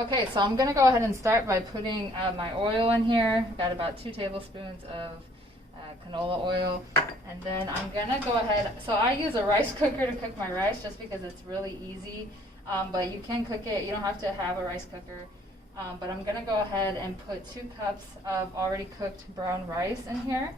Okay, so I'm gonna go ahead and start by putting my oil in here. Got about 2 tablespoons of canola oil. And then I'm gonna go ahead, so I use a rice cooker to cook my rice just because it's really easy. But you can cook it, you don't have to have a rice cooker. But I'm gonna go ahead and put 2 cups of already cooked brown rice in here.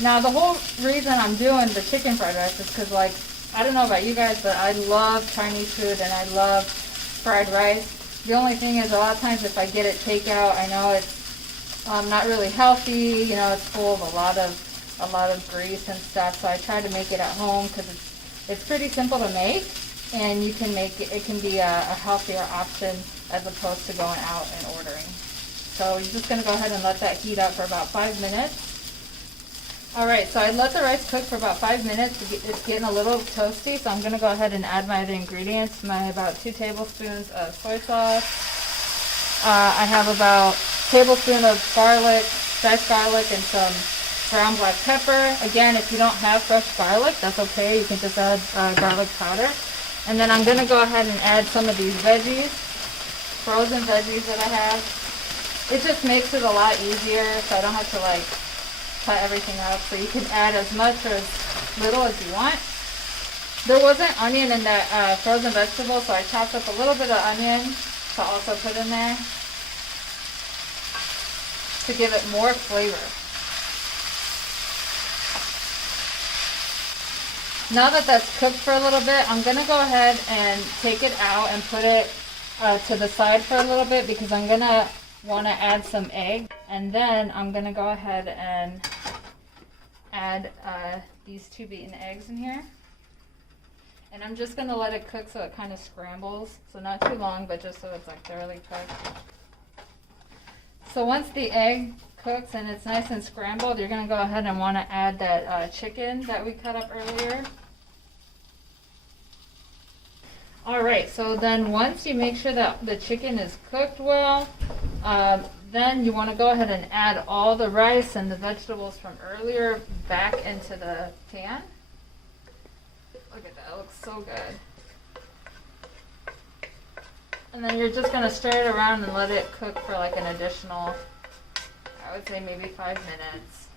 Now the whole reason I'm doing the chicken fried rice is because, like, I don't know about you guys, but I love Chinese food and I love fried rice. The only thing is a lot of times if I get it takeout, I know it's not really healthy. You know, it's full of a lot of grease and stuff. So I try to make it at home because it's pretty simple to make, and you can make it. It can be a healthier option as opposed to going out and ordering. So you're just gonna go ahead and let that heat up for about 5 minutes. Alright, so I let the rice cook for about 5 minutes. It's getting a little toasty, so I'm going to go ahead and add my other ingredients. My about 2 tablespoons of soy sauce. I have about a tablespoon of garlic, diced garlic, and some ground black pepper. Again, if you don't have fresh garlic, that's okay. You can just add garlic powder. And then I'm going to go ahead and add some of these veggies, frozen veggies that I have. It just makes it a lot easier, so I don't have to, like, cut everything up, so you can add as much or as little as you want. There wasn't onion in that frozen vegetable, so I chopped up a little bit of onion to also put in there to give it more flavor. Now that that's cooked for a little bit, I'm going to go ahead and take it out and put it to the side for a little bit because I'm going to want to add some egg. And then I'm going to go ahead and add these 2 beaten eggs in here. And I'm just going to let it cook so it kind of scrambles. So not too long, but just so it's like thoroughly cooked. So once the egg cooks and it's nice and scrambled, you're going to go ahead and want to add that chicken that we cut up earlier. Alright, so then once you make sure that the chicken is cooked well, then you want to go ahead and add all the rice and the vegetables from earlier back into the pan. Look at that, it looks so good. And then you're just going to stir it around and let it cook for like an additional, I would say maybe 5 minutes.